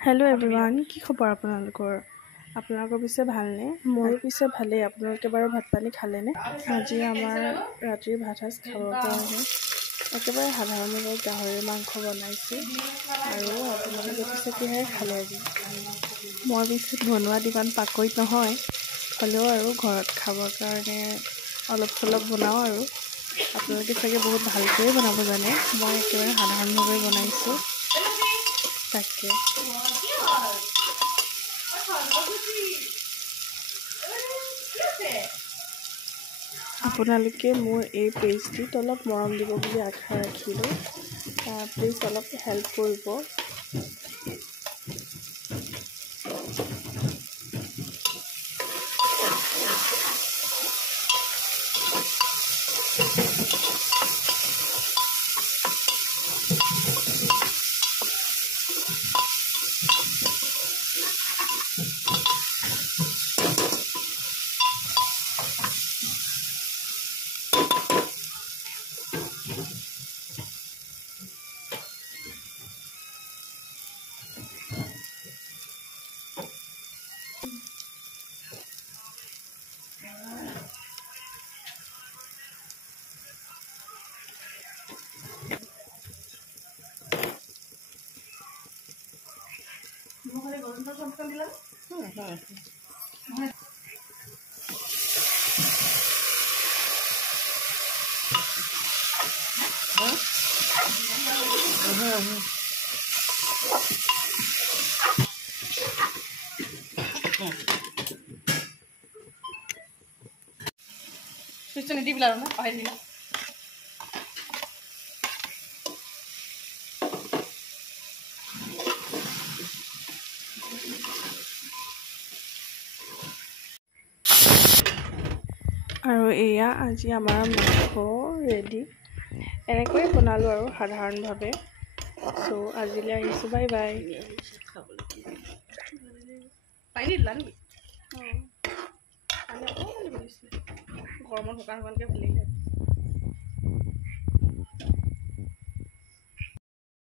Hello everyone की खबर आपलोकर पिछे भालने मोर पिछे भाले आपलोके बारे भात पानी खाले ने आज आमार रातिर भात साज खाबर कारणे एकेबारे साधारण गाहरी मांस बनाइछे आरो आपलोके पिछे किहेरे खाले आज मैं पिछे बनवात इमान पाकैत नहय हलेও आरो घरत खाबर कारणे अलप चलप बनाओ आरो आपलोके चागे बहुत भालকৈ बनाब जाने मैं एकेबारे साधारणभावे बनाइछो ताके আপোনালোকে মোৰ এই পেজটিত অলপ মৰম দিব বুলি আশা ৰাখিলোঁ প্লিজ অলপ হেল্প কৰিব Susun di bilang apa ini? আৰু এয়া আজি আমাৰ মাংস ৰেডি এনেকৈ বনালো আৰু সাধাৰণভাৱে সো আজিলৈ আহিছো বাই বাই পাইনি লানি গৰমত শুকান শুকানকৈ ফুলি